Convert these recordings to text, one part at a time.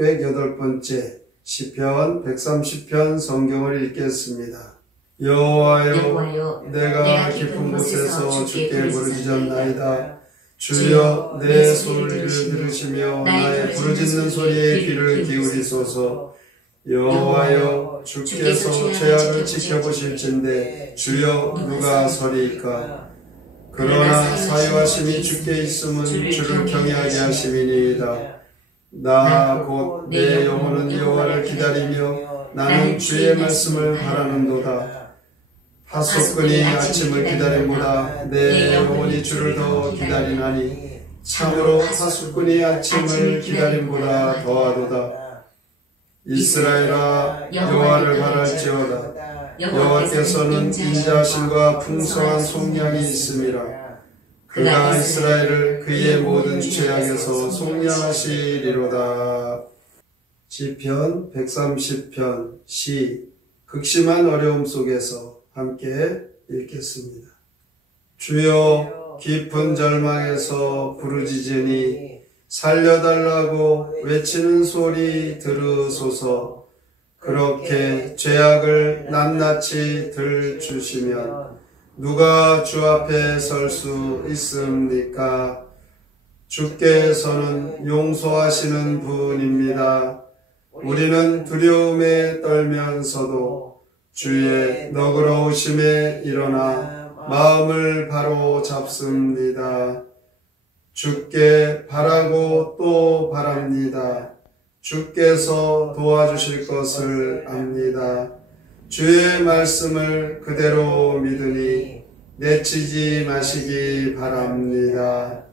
608번째 시편 130편 성경을 읽겠습니다. 여호와여, 내가 깊은 곳에서 주께 부르짖었나이다. 주여, 내 소리를 들으시며 나의 부르짖는 소리에 귀를 기울이소서. 여호와여, 주께서 죄악을 지켜보실진대 주여, 누가 서리이까. 그러나 사유하심이 주께 있음은 주를 경외하게 하심이니이다. 나 곧 내 영혼은 여호와를 기다리며 나는 주의 말씀을 바라는도다. 하소근이 아침을 기다림보다 내 영혼이 주를 더 기다리나니 참으로 하소근이 아침을 기다림보다 더하도다. 이스라엘아, 여호와를 바랄지어다. 여호와께서는 인자하심과 풍성한 속량이 있음이라. 그가 이스라엘을 그의 모든 죄악에서 속량하시리로다. 시편 130편 시 극심한 어려움 속에서 함께 읽겠습니다. 주여, 깊은 절망에서 부르짖으니 살려달라고 외치는 소리 들으소서. 그렇게 죄악을 낱낱이 들추시면 누가 주 앞에 설 수 있습니까? 주께서는 용서하시는 분입니다. 우리는 두려움에 떨면서도 주의 너그러우심에 일어나 마음을 바로 잡습니다. 주께 바라고 또 바랍니다. 주께서 도와주실 것을 압니다. 주의 말씀을 그대로 믿으니 내치지 마시기 바랍니다.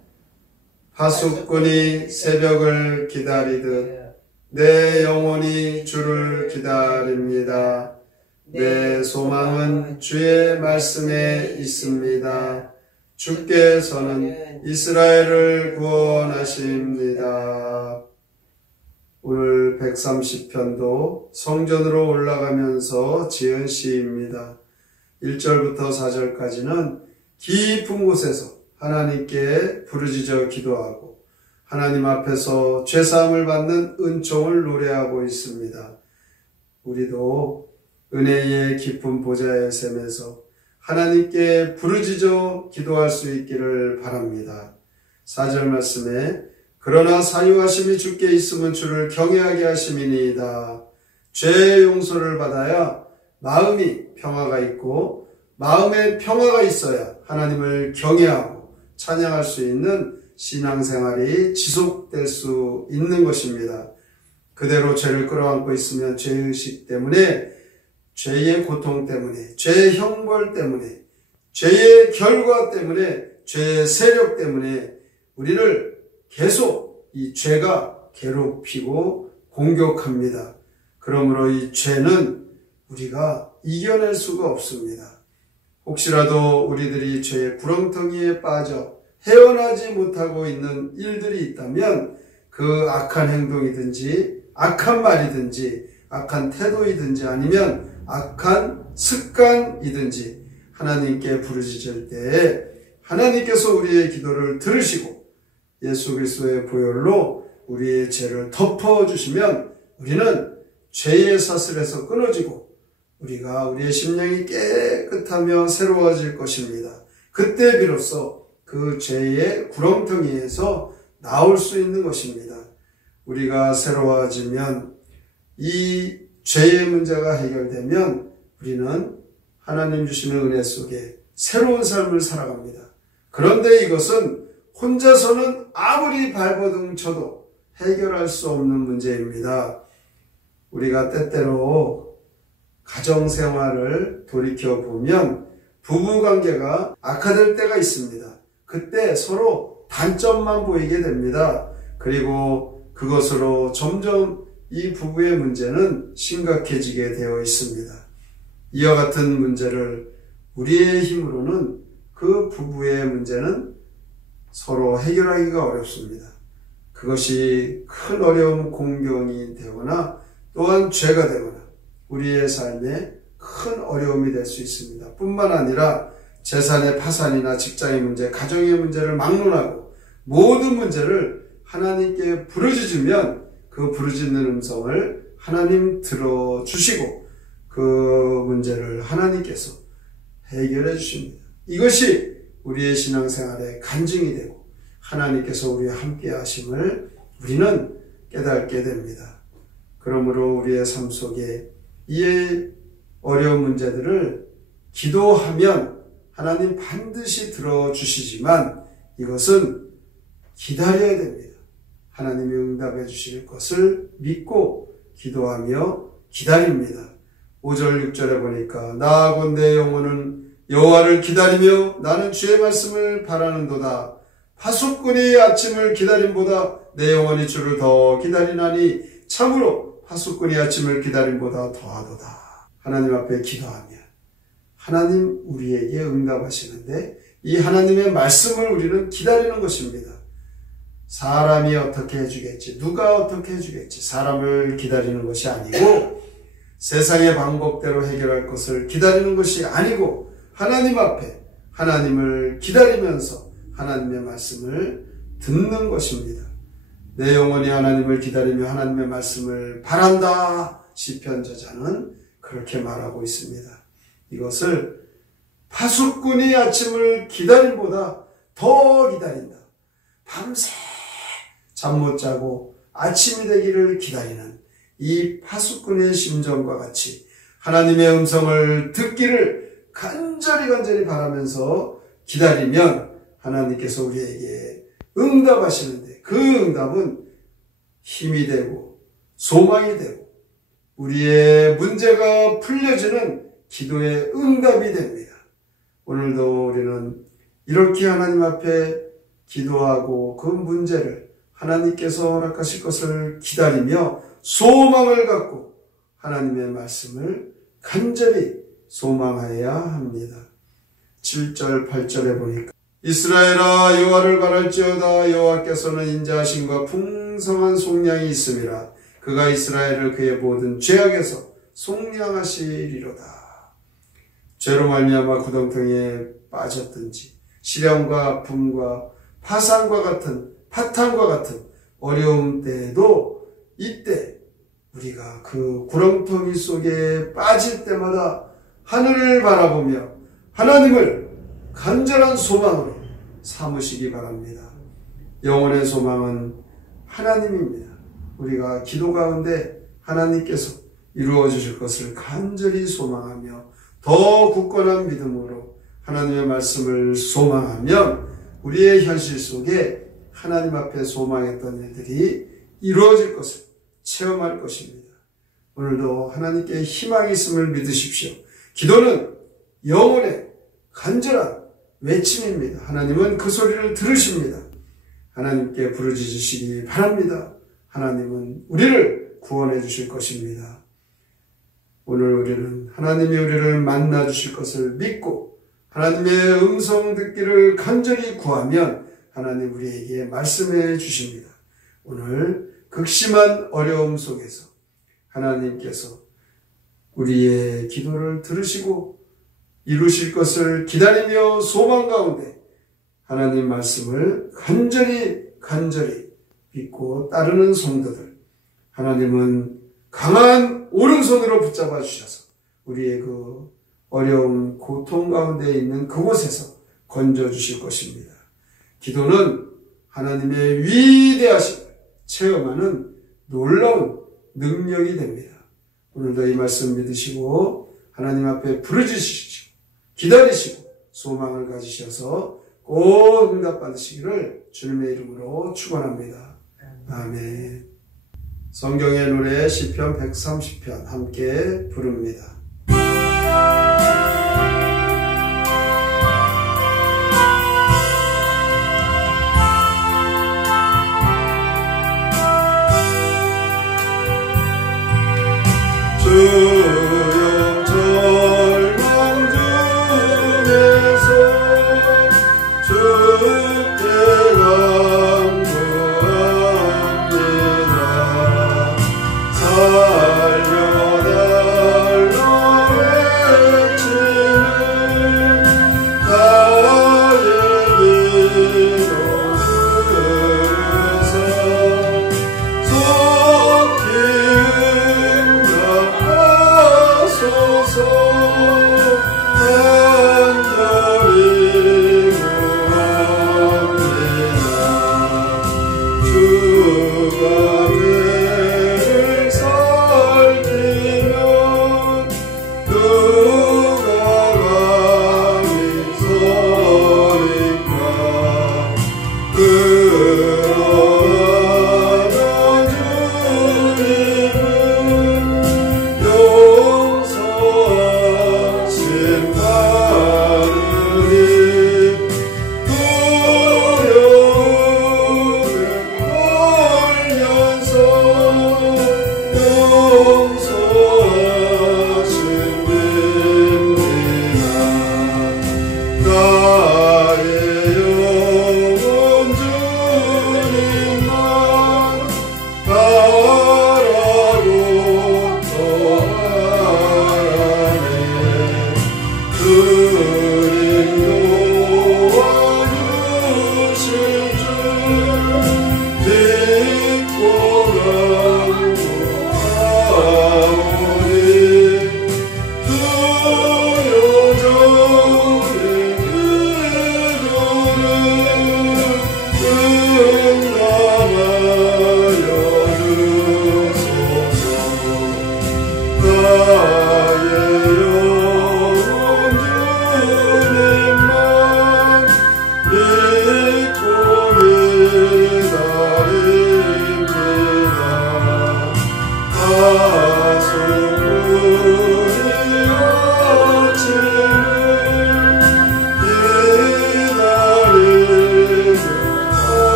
파수꾼이 새벽을 기다리듯 내 영혼이 주를 기다립니다. 내 소망은 주의 말씀에 있습니다. 주께서는 이스라엘을 구원하십니다. 오늘 130편도 성전으로 올라가면서 지은 시입니다. 1절부터 4절까지는 깊은 곳에서 하나님께 부르짖어 기도하고 하나님 앞에서 죄사함을 받는 은총을 노래하고 있습니다. 우리도 은혜의 깊은 보좌의 샘에서 하나님께 부르짖어 기도할 수 있기를 바랍니다. 4절 말씀에 그러나 사유하심이 주께 있으면 주를 경외하게 하심이니이다. 죄의 용서를 받아야 마음이 평화가 있고 마음에 평화가 있어야 하나님을 경외하고 찬양할 수 있는 신앙생활이 지속될 수 있는 것입니다. 그대로 죄를 끌어안고 있으면 죄의식 때문에, 죄의 고통 때문에, 죄의 형벌 때문에, 죄의 결과 때문에, 죄의 세력 때문에 우리를 계속 이 죄가 괴롭히고 공격합니다. 그러므로 이 죄는 우리가 이겨낼 수가 없습니다. 혹시라도 우리들이 죄의 구렁텅이에 빠져 헤어나지 못하고 있는 일들이 있다면 그 악한 행동이든지 악한 말이든지 악한 태도이든지 아니면 악한 습관이든지 하나님께 부르짖을 때에 하나님께서 우리의 기도를 들으시고 예수 그리스도의 보혈로 우리의 죄를 덮어주시면 우리는 죄의 사슬에서 끊어지고 우리가 우리의 심령이 깨끗하며 새로워질 것입니다. 그때 비로소 그 죄의 구렁텅이에서 나올 수 있는 것입니다. 우리가 새로워지면 이 죄의 문제가 해결되면 우리는 하나님 주시는 은혜 속에 새로운 삶을 살아갑니다. 그런데 이것은 혼자서는 아무리 발버둥 쳐도 해결할 수 없는 문제입니다. 우리가 때때로 가정생활을 돌이켜보면 부부관계가 악화될 때가 있습니다. 그때 서로 단점만 보이게 됩니다. 그리고 그것으로 점점 이 부부의 문제는 심각해지게 되어 있습니다. 이와 같은 문제를 우리의 힘으로는 그 부부의 문제는 서로 해결하기가 어렵습니다. 그것이 큰 어려움 공경이 되거나 또한 죄가 되거나 우리의 삶에 큰 어려움이 될 수 있습니다. 뿐만 아니라 재산의 파산이나 직장의 문제, 가정의 문제를 막론하고 모든 문제를 하나님께 부르짖으면 그 부르짖는 음성을 하나님 들어주시고 그 문제를 하나님께서 해결해 주십니다. 이것이 우리의 신앙생활의 간증이 되고 하나님께서 우리와 함께 하심을 우리는 깨닫게 됩니다. 그러므로 우리의 삶 속에 이 어려운 문제들을 기도하면 하나님 반드시 들어주시지만 이것은 기다려야 됩니다. 하나님이 응답해 주실 것을 믿고 기도하며 기다립니다. 5절 6절에 보니까 나하고 내 영혼은 여호와를 기다리며 나는 주의 말씀을 바라는도다. 파수꾼이 아침을 기다림보다 내 영혼이 주를 더 기다리나니 참으로 파수꾼이 아침을 기다림보다 더하도다. 하나님 앞에 기도하면 하나님 우리에게 응답하시는데 이 하나님의 말씀을 우리는 기다리는 것입니다. 사람이 어떻게 해주겠지, 누가 어떻게 해주겠지, 사람을 기다리는 것이 아니고 세상의 방법대로 해결할 것을 기다리는 것이 아니고 하나님 앞에 하나님을 기다리면서 하나님의 말씀을 듣는 것입니다. 내 영혼이 하나님을 기다리며 하나님의 말씀을 바란다. 시편 저자는 그렇게 말하고 있습니다. 이것을 파수꾼이 아침을 기다림보다 더 기다린다. 밤새 잠 못 자고 아침이 되기를 기다리는 이 파수꾼의 심정과 같이 하나님의 음성을 듣기를 간절히 바라면서 기다리면 하나님께서 우리에게 응답하시는데 그 응답은 힘이 되고 소망이 되고 우리의 문제가 풀려지는 기도의 응답이 됩니다. 오늘도 우리는 이렇게 하나님 앞에 기도하고 그 문제를 하나님께서 허락하실 것을 기다리며 소망을 갖고 하나님의 말씀을 간절히 소망하여야 합니다. 7절 8절에 보니까 이스라엘아 여호와를 바랄지어다. 여호와께서는 인자하심과 풍성한 속량이 있음이라. 그가 이스라엘을 그의 모든 죄악에서 속량하시리로다. 죄로 말미암아 구덩텅이에 빠졌든지 시련과 아픔과 파산과 같은 파탄과 같은 어려움 때에도 이때 우리가 그 구렁텅이 속에 빠질 때마다 하늘을 바라보며 하나님을 간절한 소망으로 삼으시기 바랍니다. 영혼의 소망은 하나님입니다. 우리가 기도 가운데 하나님께서 이루어 주실 것을 간절히 소망하며 더 굳건한 믿음으로 하나님의 말씀을 소망하면 우리의 현실 속에 하나님 앞에 소망했던 일들이 이루어질 것을 체험할 것입니다. 오늘도 하나님께 희망이 있음을 믿으십시오. 기도는 영혼의 간절한 외침입니다. 하나님은 그 소리를 들으십니다. 하나님께 부르짖으시기 바랍니다. 하나님은 우리를 구원해 주실 것입니다. 오늘 우리는 하나님이 우리를 만나 주실 것을 믿고 하나님의 음성 듣기를 간절히 구하면 하나님 우리에게 말씀해 주십니다. 오늘 극심한 어려움 속에서 하나님께서 우리의 기도를 들으시고 이루실 것을 기다리며 소망 가운데 하나님 말씀을 간절히 믿고 따르는 성도들, 하나님은 강한 오른손으로 붙잡아 주셔서 우리의 그 어려움, 고통 가운데 있는 그곳에서 건져주실 것입니다. 기도는 하나님의 위대하심을 체험하는 놀라운 능력이 됩니다. 오늘도 이 말씀 믿으시고 하나님 앞에 부르짖으시고 기다리시고 소망을 가지셔서 꼭 응답받으시기를 주님의 이름으로 축원합니다. 아멘. 성경의 노래 시편 130편 함께 부릅니다. 주여 절망 중에서 주께 간구합니다. 살려달라고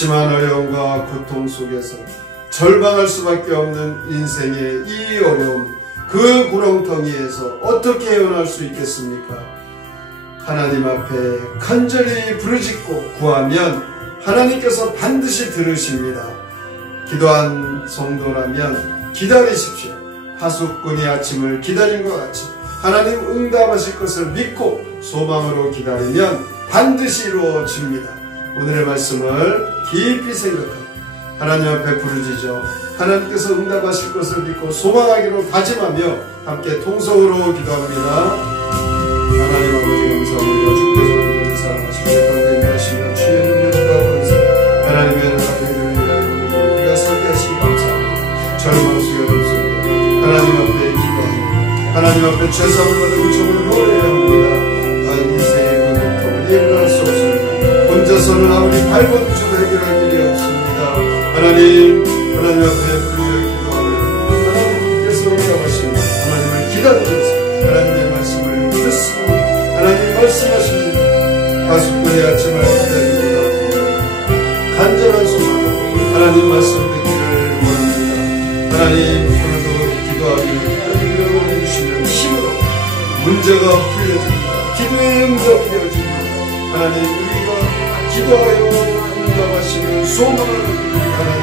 극심한 어려움과 고통 속에서 절망할 수밖에 없는 인생의 이 어려움, 그 구렁텅이에서 어떻게 헤어날 수 있겠습니까? 하나님 앞에 간절히 부르짖고 구하면 하나님께서 반드시 들으십니다. 기도한 성도라면 기다리십시오. 파수꾼이 아침을 기다린 것 같이 하나님 응답하실 것을 믿고 소망으로 기다리면 반드시 이루어집니다. 오늘의 말씀을 깊이 생각하고 하나님 앞에 부르짖어 하나님께서 응답하실 것을 믿고 소망하기로 다짐하며 함께 통성으로 기도합니다. 하나님 아버지 감사합니다. 주께서 우리를 사랑하시고 선생님 하시며 주의 능력과 권세 하나님의 은혜를 우리가 살게 하시기 감사합니다. 절망 속에 없습니다. 하나님 앞에 기도합니다. 하나님 앞에 죄사함을 받은 정을 노래해야 합니다. 인생의 그 고통을 이해할 수 없습니다. 혼자서는 아무리 발버둥쳐도 해결할 일이 없습니다. 하나님 앞에 부르짖어 기도하면 하나님께서 응답하십니다. 하나님을 기다리면서 하나님의 말씀을 듣습니다. 하나님 말씀하십니다. 파수꾼의 아침을 기다립니다. 간절한 소망으로 하나님 말씀 듣기를 원합니다. 하나님 오늘도 기도하기를 해주시는 힘으로 문제가 풀려집니다. 기도의 응답이 되어집니다. 하나님 우리가 기도하여 응답하시는 소망을 하나님